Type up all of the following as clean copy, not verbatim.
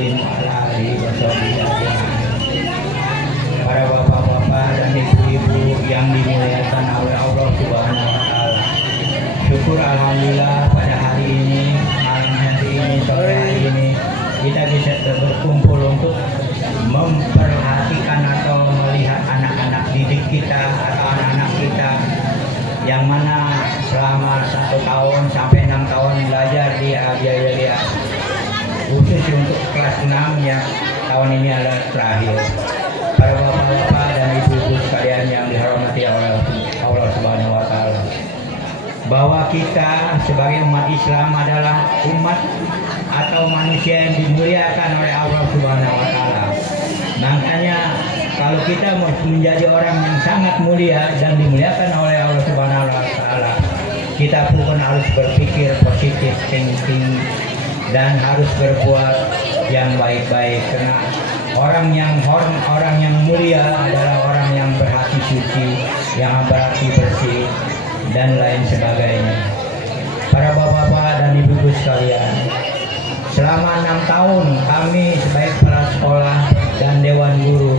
Muhammadin wa ala alihi washabihi ajmain. Para bapak-bapak dan ibu-ibu yang dimuliakan oleh Allah Subhanahu wa taala. Syukur alhamdulillah pada hari ini, malam hari ini, sore hari ini kita bisa berkumpul untuk memperhatikan atau melihat anak-anak didik kita atau anak-anak kita yang mana selama 1 tahun sampai 6 tahun belajar di Al-Jaya, khusus untuk kelas 6 yang tahun ini adalah terakhir. Para bapak-bapak dan ibu-ibu sekalian yang dihormati oleh Allah Subhanahu wa taala, bahwa kita sebagai umat Islam adalah umat atau manusia yang dimuliakan oleh Allah Subhanahu wa taala. Makanya kalau kita mau menjadi orang yang sangat mulia dan dimuliakan oleh Allah Subhanahu wa taala, kita pun harus berpikir positif thinking dan harus berbuat yang baik-baik, karena orang yang mulia adalah orang yang berhati suci, yang berhati bersih dan lain sebagainya. Para bapak-bapak dan ibu-ibu sekalian, selama 6 tahun kami sebagai kepala sekolah dan dewan guru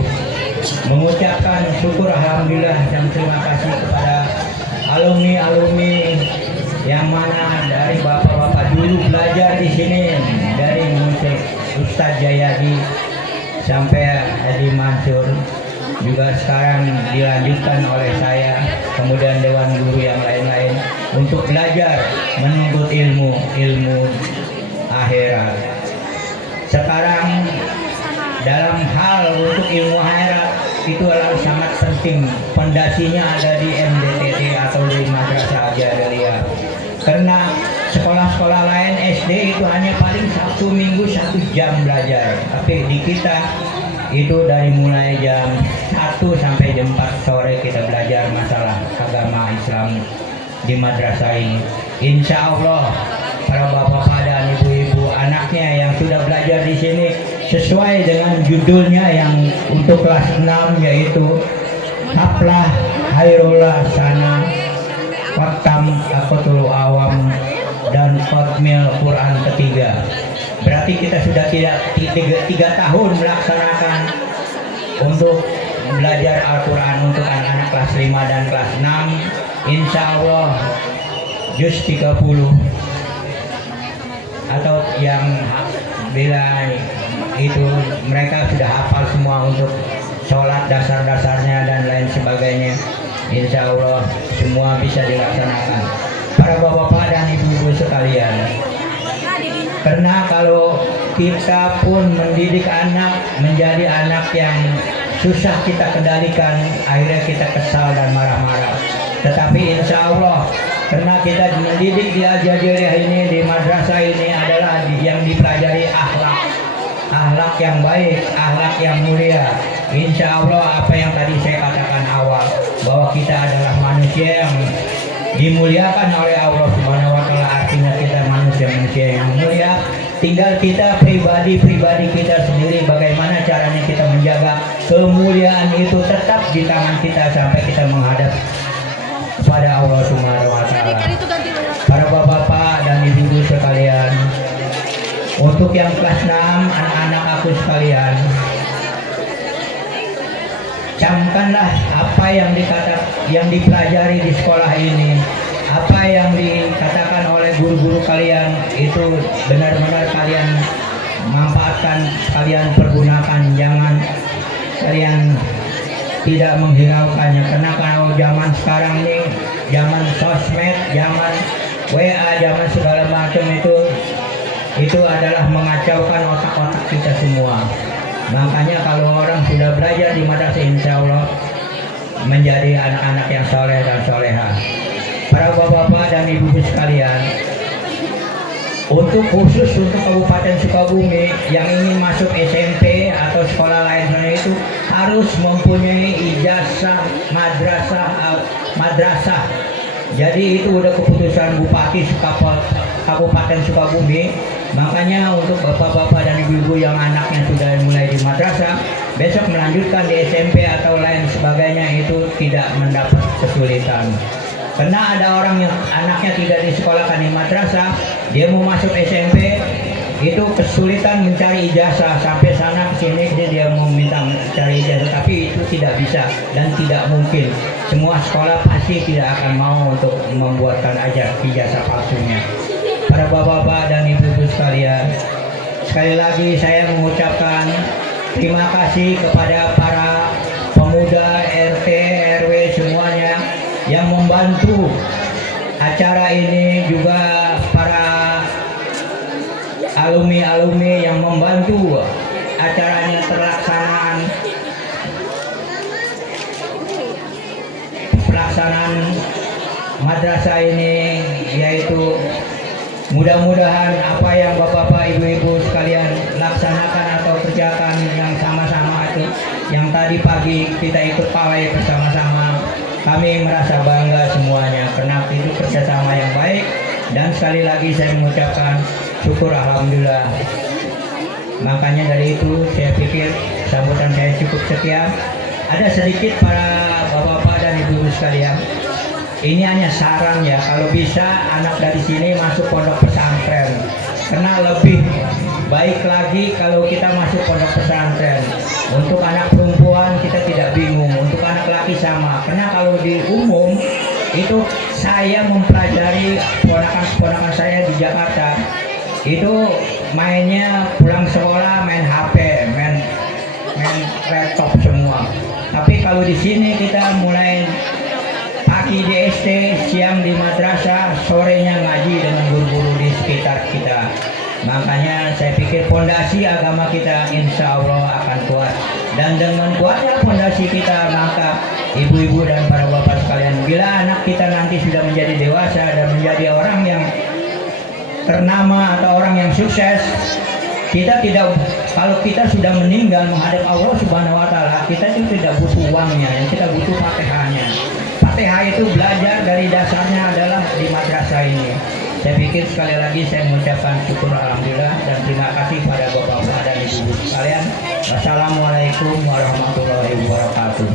mengucapkan syukur alhamdulillah dan terima kasih kepada alumni-alumni yang mana dari bapak-bapak dulu belajar di sini, dari Ustadz Jayadi sampai Haji Mansur, juga sekarang dilanjutkan oleh saya, kemudian dewan guru yang lain-lain untuk belajar menuntut ilmu akhirat. Sekarang dalam hal untuk ilmu akhirat itu adalah sangat penting. Pondasinya ada di MDTT atau di Madrasah Al-Jaya. Karena sekolah-sekolah lain SD itu hanya paling Sabtu Minggu 1 jam belajar, tapi di kita itu dari mulai jam 1 sampai jam 4 sore kita belajar masalah agama Islam di madrasah ini. Insya Allah para bapak-bapak dan ibu-ibu anaknya yang sudah belajar di sini sesuai dengan judulnya yang untuk kelas 6, yaitu Haflah Hairullah Sana Fatam Akotul Awam dan Fatmil Quran ketiga. Berarti kita sudah tiga tahun melaksanakan untuk belajar Al-Quran untuk anak-anak kelas 5 dan kelas 6. Insya Allah juz 30 atau yang bila itu mereka sudah hafal semua untuk sholat dasar-dasarnya dan lain sebagainya. Insya Allah semua bisa dilaksanakan. Para bapak-bapak dan ibu-ibu sekalian, karena kalau kita pun mendidik anak menjadi anak yang susah kita kendalikan, akhirnya kita kesal dan marah-marah. Tetapi insya Allah, karena kita mendidik di Al-Jaziriyah ini, di madrasah ini adalah yang dipelajari akhlak yang baik, akhlak yang mulia. Insya Allah apa yang tadi saya katakan awal, bahwa kita adalah manusia yang dimuliakan oleh Allah Subhanahu wa taala, artinya kita manusia yang mulia. Tinggal kita pribadi kita sendiri bagaimana caranya kita menjaga kemuliaan itu tetap di tangan kita sampai kita menghadap kepada Allah Subhanahu wa taala. Para bapak-bapak dan ibu-ibu sekalian, untuk yang kelas 6 anak-anak aku sekalian, camkanlah apa yang dipelajari di sekolah ini, apa yang dikatakan oleh guru-guru kalian itu benar-benar kalian manfaatkan, kalian pergunakan, jangan kalian tidak menghiraukannya. Karena kalau zaman sekarang ini, zaman sosmed, zaman WA, zaman segala macam itu adalah mengacaukan otak-otak kita semua. Makanya kalau orang sudah belajar di madrasah, insya Allah menjadi anak-anak yang soleh dan soleha. Para bapak-bapak dan ibu-ibu sekalian, khusus untuk Kabupaten Sukabumi yang ingin masuk SMP atau sekolah lainnya itu harus mempunyai ijazah madrasah. Jadi itu udah keputusan Bupati Kabupaten Sukabumi. Makanya untuk bapak-bapak dan ibu-ibu yang anaknya sudah mulai di madrasah, besok melanjutkan di SMP atau lain sebagainya itu tidak mendapat kesulitan. Karena ada orang yang anaknya tidak disekolahkan di madrasah, dia mau masuk SMP itu kesulitan mencari ijazah, sampai sana sini dia mau minta mencari ijazah, tapi itu tidak bisa dan tidak mungkin. Semua sekolah pasti tidak akan mau untuk membuatkan ijazah palsunya. Para bapak-bapak dan ibu-ibu sekalian, sekali lagi saya mengucapkan terima kasih kepada para pemuda RT RW semuanya yang membantu acara ini, juga para alumni-alumni yang membantu acaranya pelaksanaan madrasah ini, yaitu mudah-mudahan apa yang bapak-bapak ibu-ibu sekalian laksanakan atau kerjakan yang sama-sama itu, yang tadi pagi kita ikut pawai bersama-sama, kami merasa bangga semuanya karena itu kerjasama yang baik. Dan sekali lagi saya mengucapkan syukur alhamdulillah. Makanya dari itu saya pikir sambutan saya cukup sekian. Ada sedikit para bapak-bapak dan ibu-ibu sekalian, ini hanya saran ya, kalau bisa anak dari sini masuk pondok pesantren, karena lebih baik lagi kalau kita masuk pondok pesantren. Untuk anak perempuan kita tidak bingung, untuk anak laki sama, karena kalau di umum itu saya mempelajari ponakan-ponakan saya di Jakarta itu mainnya pulang sekolah main HP, main laptop semua. Tapi kalau di sini kita mulai pagi di SD, siang di madrasah, sorenya ngaji dengan guru-guru di sekitar kita. Makanya saya pikir fondasi agama kita insya Allah akan kuat. Dan dengan kuatnya fondasi kita, maka ibu-ibu dan para bapak sekalian, bila anak kita nanti sudah menjadi dewasa dan menjadi orang yang ternama atau orang yang sukses, kita tidak, kalau kita sudah meninggal menghadap Allah Subhanahu wa Ta'ala, kita itu tidak butuh uangnya, yang kita butuh Fatihahnya. Fatihah itu belajar dari dasarnya adalah di madrasah ini. Saya pikir sekali lagi saya mengucapkan syukur alhamdulillah dan terima kasih pada bapak-bapak dan ibu-ibu sekalian. Wassalamualaikum warahmatullahi wabarakatuh.